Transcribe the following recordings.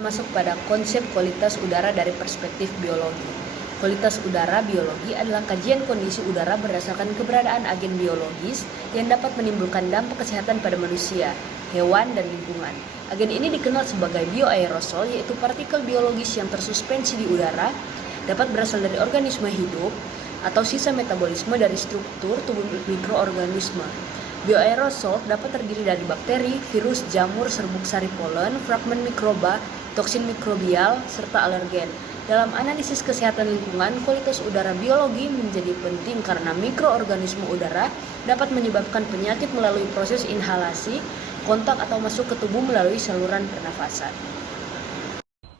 Kita masuk pada konsep kualitas udara dari perspektif biologi. Kualitas udara biologi adalah kajian kondisi udara berdasarkan keberadaan agen biologis yang dapat menimbulkan dampak kesehatan pada manusia, hewan, dan lingkungan. Agen ini dikenal sebagai bioaerosol, yaitu partikel biologis yang tersuspensi di udara, dapat berasal dari organisme hidup, atau sisa metabolisme dari struktur tubuh mikroorganisme. Bioaerosol dapat terdiri dari bakteri, virus, jamur, serbuk sari polen, fragmen mikroba, toksin mikrobial, serta alergen. Dalam analisis kesehatan lingkungan, kualitas udara biologi menjadi penting karena mikroorganisme udara dapat menyebabkan penyakit melalui proses inhalasi, kontak atau masuk ke tubuh melalui saluran pernafasan.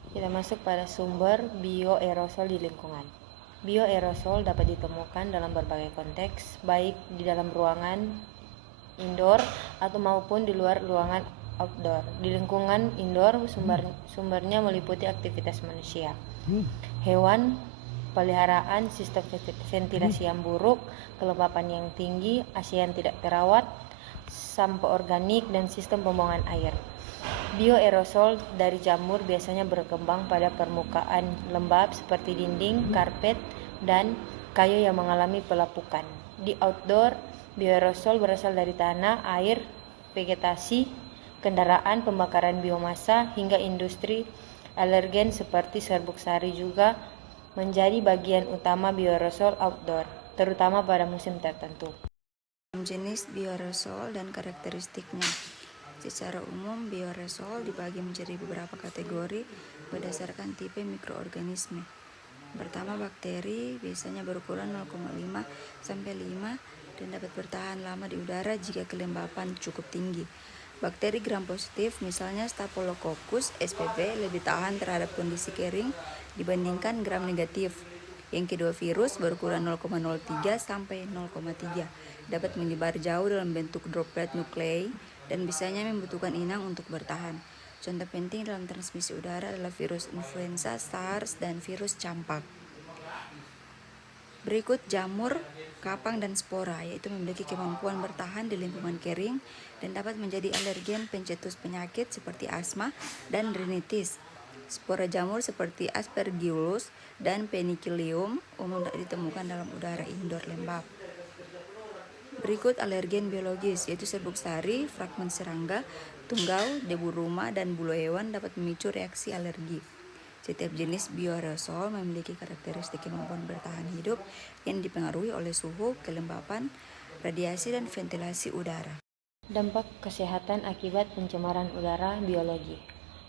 Kita masuk pada sumber bioaerosol di lingkungan. Bioaerosol dapat ditemukan dalam berbagai konteks, baik di dalam ruangan indoor atau maupun di luar ruangan outdoor. Di lingkungan indoor, sumbernya meliputi aktivitas manusia, hewan peliharaan, sistem ventilasi yang buruk, kelembapan yang tinggi, AC yang tidak terawat, sampah organik, dan sistem pembuangan air. Bioaerosol dari jamur biasanya berkembang pada permukaan lembab seperti dinding, karpet, dan kayu yang mengalami pelapukan. Di outdoor, bioaerosol berasal dari tanah, air, vegetasi, kendaraan, pembakaran biomasa, hingga industri. Alergen seperti serbuk sari juga menjadi bagian utama bioaerosol outdoor, terutama pada musim tertentu. Jenis bioaerosol dan karakteristiknya. Secara umum, bioaerosol dibagi menjadi beberapa kategori berdasarkan tipe mikroorganisme. Pertama, bakteri biasanya berukuran 0,5 sampai 5 dan dapat bertahan lama di udara jika kelembapan cukup tinggi. Bakteri gram positif misalnya Staphylococcus spp lebih tahan terhadap kondisi kering dibandingkan gram negatif. Yang kedua, virus berukuran 0,03 sampai 0,3 dapat menyebar jauh dalam bentuk droplet nuklei dan biasanya membutuhkan inang untuk bertahan. Contoh penting dalam transmisi udara adalah virus influenza, SARS, dan virus campak. Berikut jamur, kapang, dan spora, yaitu memiliki kemampuan bertahan di lingkungan kering dan dapat menjadi alergen pencetus penyakit seperti asma dan rinitis. Spora jamur seperti Aspergillus dan Penicillium umum tak ditemukan dalam udara indoor lembab. Berikut alergen biologis, yaitu serbuk sari, fragmen serangga, tunggau, debu rumah, dan bulu hewan dapat memicu reaksi alergi. Setiap jenis bioaerosol memiliki karakteristik kemampuan bertahan hidup yang dipengaruhi oleh suhu, kelembapan, radiasi, dan ventilasi udara. Dampak kesehatan akibat pencemaran udara biologi.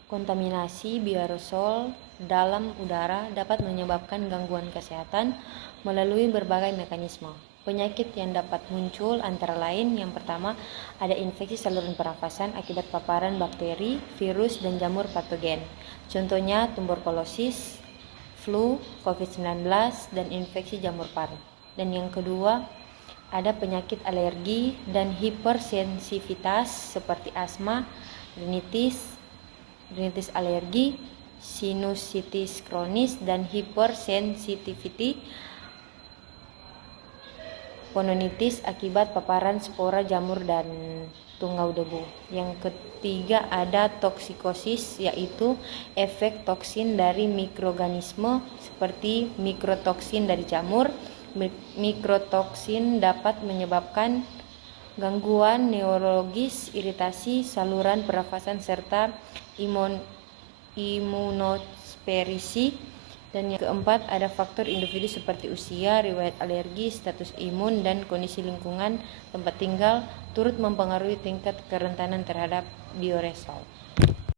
Kontaminasi bioaerosol dalam udara dapat menyebabkan gangguan kesehatan melalui berbagai mekanisme. Penyakit yang dapat muncul antara lain, yang pertama, ada infeksi saluran pernafasan akibat paparan bakteri, virus, dan jamur patogen. Contohnya tuberkulosis, flu, COVID-19, dan infeksi jamur paru. Dan yang kedua, ada penyakit alergi dan hipersensitivitas seperti asma, rinitis alergi, sinusitis kronis, dan hipersensitivity pneumonitis akibat paparan spora jamur dan tunggau debu. Yang ketiga, ada toksikosis, yaitu efek toksin dari mikroorganisme seperti mikrotoksin dari jamur. Mikrotoksin dapat menyebabkan gangguan neurologis, iritasi saluran pernafasan, serta imunosperisi. Dan yang keempat, ada faktor individu seperti usia, riwayat alergi, status imun, dan kondisi lingkungan tempat tinggal turut mempengaruhi tingkat kerentanan terhadap bioaerosol.